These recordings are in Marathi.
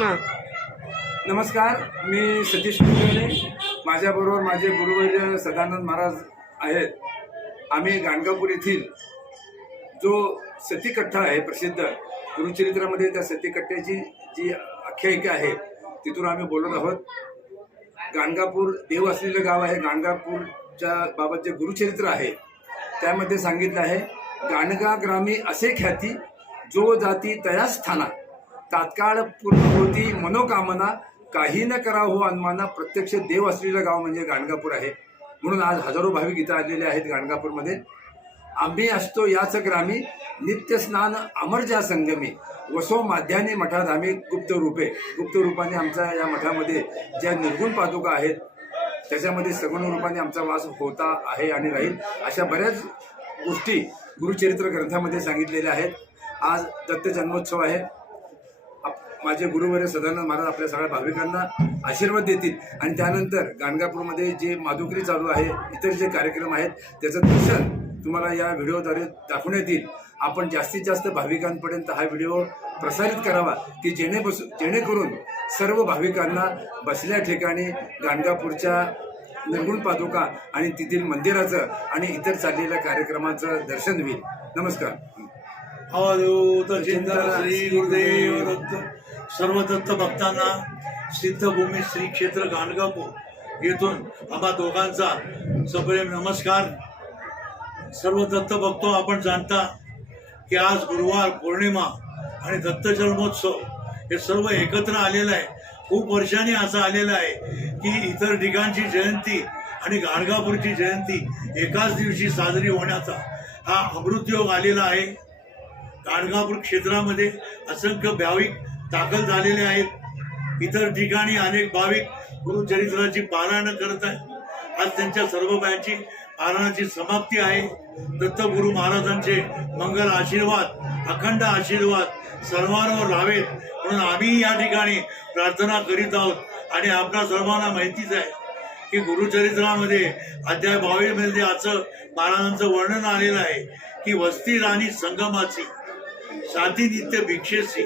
हां नमस्कार, मी सतीश कुलकर्णी. माझ्याबरोबर माझे गुरुवर्य सदानंद महाराज आहेत. आम्ही गाणगापूर येथील जो सतीकट्टा आहे प्रसिद्ध गुरुचरित्रामध्ये, त्या सतीकट्ट्याची जी आख्यायिका आहे तिथून आम्ही बोलत आहोत. गाणगापूर देव असलेलं गाव आहे. गाणगापूरच्या बाबत जे गुरुचरित्र आहे त्यामध्ये सांगितलं आहे, गाणगा ग्रामी असे ख्याती, जो जाती तया स्थाना, तात्काळ पूर्ण होती मनोकामना, काही न करा हो अनुमाना. प्रत्यक्ष देव असलेलं गाव म्हणजे गाणगापूर आहे. म्हणून आज हजारो भाविक इथं आलेले आहेत गाणगापूरमध्ये. आम्ही असतो याच ग्रामी, नित्य स्नान अमर ज्या संगमी, वसो माध्याने मठाधामी गुप्त रूपाने आमच्या या मठामध्ये ज्या निर्गुण पादुका आहेत त्याच्यामध्ये सगुण रूपाने आमचा वास होता आहे आणि राहील. अशा बऱ्याच गोष्टी गुरुचरित्र ग्रंथामध्ये सांगितलेल्या आहेत. आज दत्त जन्मोत्सव आहे. माझे गुरुवर्य सदानंद महाराज आपल्या सगळ्या भाविकांना आशीर्वाद देतील आणि त्यानंतर गाणगापूरमध्ये जे माधुकरी चालू आहे, इतर जे कार्यक्रम आहेत त्याचं दर्शन तुम्हाला या व्हिडिओद्वारे दाखवण्यात येईल. आपण जास्तीत जास्त भाविकांपर्यंत हा व्हिडिओ प्रसारित करावा की जेणेकरून सर्व भाविकांना बसल्या ठिकाणी गाणगापूरच्या निर्गुण पादुका आणि तेथील मंदिराचं आणि इतर चाललेल्या कार्यक्रमाचं दर्शन होईल. नमस्कार. अवधूत चिंतन श्री गुरुदेव दत्त. सर्व दत्त भक्तांना सिद्धभूमी श्री क्षेत्र गाणगापूर येथून आम्हा दोघांचा सप्रेम नमस्कार. सर्व दत्त भक्तो, आपण जाणता की आज गुरुवार पौर्णिमा आणि दत्त जन्मोत्सव हे सर्व एकत्र आलेलं आहे. खूप वर्षांनी असं आलेलं आहे की इतर ठिकाणची जयंती आणि गाणगापूरची जयंती एकाच दिवशी साजरी होण्याचा हा अमृतयोग आलेला आहे. गाणगापूर क्षेत्रामध्ये असंख्य भाविक दाखल झालेले आहेत. इतर ठिकाणी अनेक भाविक गुरुचरित्राची पारायण करत आहेत. आज त्यांच्या सर्व बायांची पारायणाची समाप्ती आहे. दत्तगुरु महाराजांचे मंगल आशीर्वाद, अखंड आशीर्वाद सर्वांवर राहावेत म्हणून आम्ही या ठिकाणी प्रार्थना करीत आहोत. आणि आपल्या सर्वांना माहितीच आहे की गुरुचरित्रामध्ये अध्याय 22 मध्ये असं महाराजांचं वर्णन आलेलं आहे की वस्ती राणी संगमाची, साथी नित्य भिक्षेची,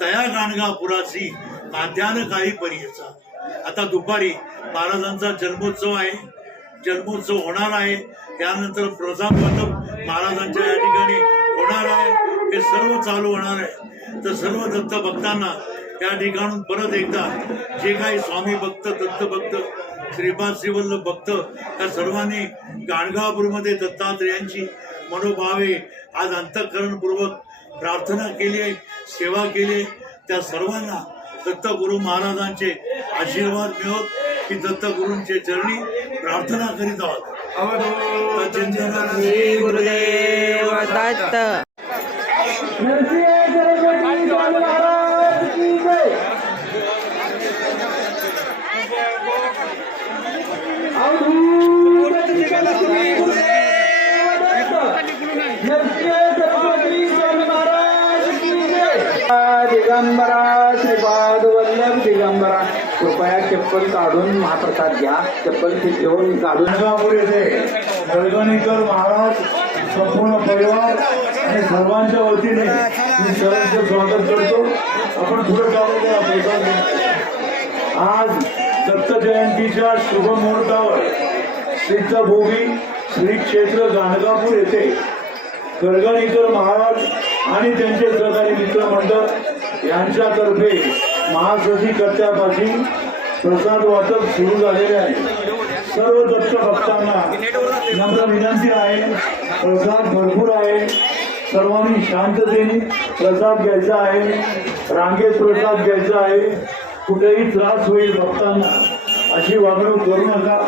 तया गाणगापुराची, माध्यान काही पर्यचा. आता दुपारी महाराजांचा जन्मोत्सव आहे. जन्मोत्सव होणार आहे. त्यानंतर प्रसाद वाटप महाराजांच्या या ठिकाणी होणार आहे. हे सर्व चालू होणार आहे. तर सर्व दत्त भक्तांना या ठिकाणून परत एकदा जे काही स्वामी भक्त, दत्त भक्त, श्रीपाद श्रीवल्लभ भक्त त्या सर्वांनी गाणगापूरमध्ये दत्तात्रेयांची मनोभावे आज अंतःकरणपूर्वक प्रार्थना केली आहे, सेवा केली, त्या सर्वांना दत्तगुरु महाराजांचे आशीर्वाद मिळवत की दत्तगुरूंचे चरणी प्रार्थना करीत आहोत. अवधूत चिंतन श्री गुरुदेव दत्त. दिगंबरा श्रीपाद वल्लभ दिगंबरा, कृपया चप्पल काढून महाप्रसाद घ्या. चप्पल घेऊन काढून. गाणगापूर येथे गळगणीकर महाराज, संपूर्ण परिवार आणि सर्वांच्या वतीने मी सर्वांचं स्वागत करतो. आपण पुढे चालू. आज दत्त जयंतीच्या शुभ मुहूर्तावर सिद्धभूमी श्री क्षेत्र गाणगापूर येथे गळगणीकर महाराज आणि त्यांचे सहकारी मित्रमंडळ यांच्यातर्फे महासती कट्ट्यापासून प्रसाद वाटप सुरू झालेले आहे. सर्व दत्त भक्तांना नम्र विनंती आहे, प्रसाद भरपूर आहे. सर्वांनी शांततेने प्रसाद घ्यायचा आहे. रांगेत प्रसाद घ्यायचा आहे. कुठेही त्रास होईल भक्तांना अशी वागणूक करू नका.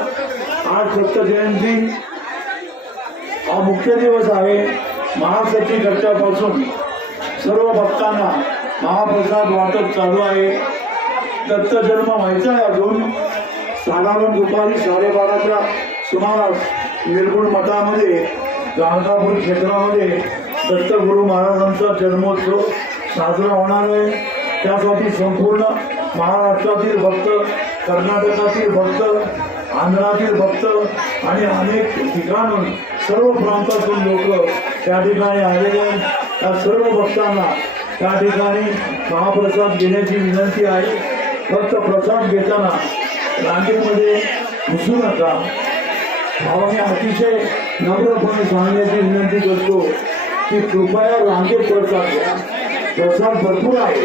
आज दत्त जयंती हा मुख्य दिवस आहे. महासती कट्ट्यापासून सर्व भक्तांना महाप्रसाद वाटप चालू आहे. दत्त जन्म व्हायचा आहे अजून. साधारण दुपारी 12:30च्या सुमारास निर्गुण मठामध्ये गाणगापूर क्षेत्रामध्ये दत्तगुरु महाराजांचा जन्मोत्सव साजरा होणार आहे. त्यासाठी संपूर्ण महाराष्ट्रातील भक्त, कर्नाटकातील भक्त, आंध्रातील भक्त आणि अनेक ठिकाणून सर्व प्रांतातून लोक त्या ठिकाणी आलेले आहेत. त्या सर्व भक्तांना त्या ठिकाणी महाप्रसाद घेण्याची विनंती आहे. फक्त प्रसाद घेताना रांगेमध्ये घुसू नका. भावाने अतिशय नम्रपणे सांगण्याची विनंती करतो की कृपया रांगेत प्रसाद घ्या. प्रसाद भरपूर आहे,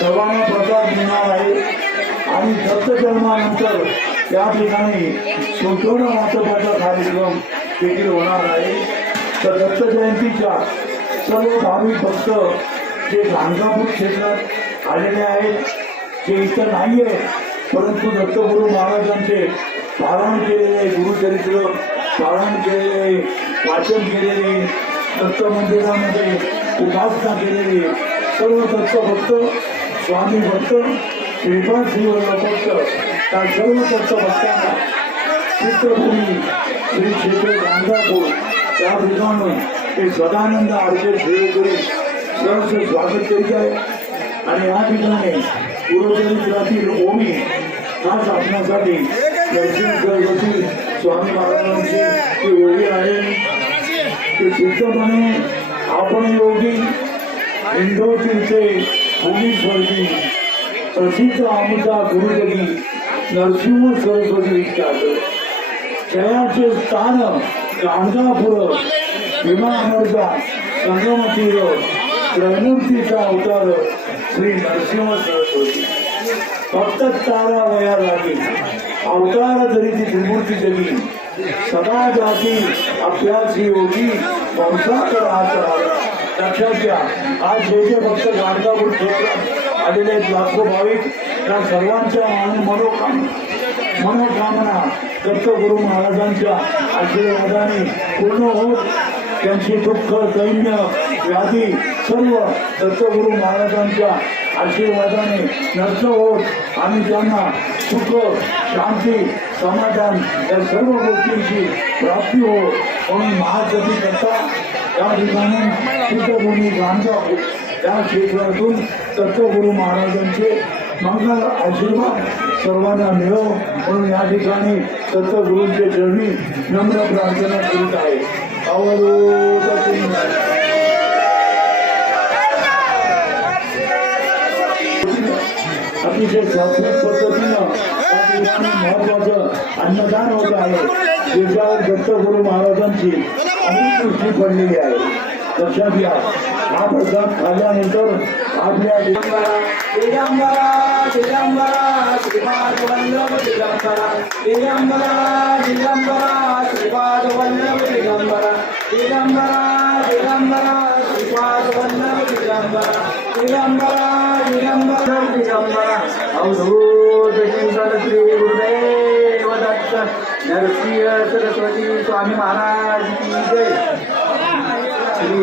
सर्वांना प्रसाद मिळणार आहे. आणि दत्तजन्मानंतर त्या ठिकाणी संपूर्ण वाटपाचा कार्यक्रम देखील होणार आहे. तर दत्त जयंतीच्या सर्व भाविक भक्त जे गाणगापूर क्षेत्रात आलेले आहेत, जे इथं नाही आहेत परंतु दत्तगुरु महाराजांचे पारायण केलेले, गुरुचरित्र पारायण केलेले, वाचन केलेले, दत्त मंदिरामध्ये उपासना केलेली सर्व दत्त भक्त, स्वामी भक्त, श्रीपाद श्रीवल्लभ भक्त, त्या सर्व दत्त भक्तांना चित्रभूमी श्री क्षेत्र गाणगापूर त्या ठिकाणी ते सदानंद आरचे श्रेयकरी सहर्ष स्वागत करीत आहे. आणि या ठिकाणी गुरुचरित्रातील ओमी खास आपणासाठी दर्शन करण्याची स्वामी महाराजांची ती ओवी आहे. ते सिद्धपणे आपण योगी इंदोतीर्थे भूमीस्वर्गी प्रसिद्ध आमचा गुरुजगी नरसिंह सरस्वती विख्यात जयाचे स्थान गाणगापूर भीमा अमरचा संगमतीर त्रैमूर्तीचा अवतार श्री नरसिंह सरस्वती. फक्त तारा वया लागी अवतार जरी ती त्रिमूर्ती जगी सदा जाती अभ्यास योगी वंशाकर आचार. लक्षात घ्या, आज जे जे भक्त गाणगापूर क्षेत्रात आलेले आहेत लाखो भाविक, त्या सर्वांच्या मनोकामना दत्तगुरु महाराजांच्या आशीर्वादाने पूर्ण होत त्यांची दुःख दैन्य व्याधी सर्व दत्तगुरु महाराजांच्या आशीर्वादाने नष्ट होत आणि त्यांना सुख शांती समाधान या सर्व गोष्टींची प्राप्ती हो म्हणून महासती करता या ठिकाणी सिद्धभूमी गाणगापूर या क्षेत्रातून दत्तगुरु महाराजांचे मंगल आशीर्वाद सर्वांना मिळो म्हणून या ठिकाणी दत्तगुरूंचे चरणी नम्र प्रार्थना करीत आहे. अवधूत अतिशय सात्विक पद्धतीनं त्या ठिकाणी महत्वाचं अन्नदान होत आहे, ज्याच्यावर दत्तगुरु महाराजांची अनेक दृष्टी पडलेली आहे. लक्षात घ्या, हा प्रसाद खाल्ल्यानंतर आपल्या दिगंबरा दिगंबरा श्रीपाद वल्लभ दिगंबरा दिगंबरा दिगंबरा श्रीपाद वल्लभ दिगंबरा दिगंबरा दिगंबरा श्रीपाद वल्लभ दिगंबरा दिगंबरा दिगंबरा दिगंबरा अवधूत चिंतन श्री गुरुदेव दत्त नरसिंह सरस्वती स्वामी महाराज की जय. श्री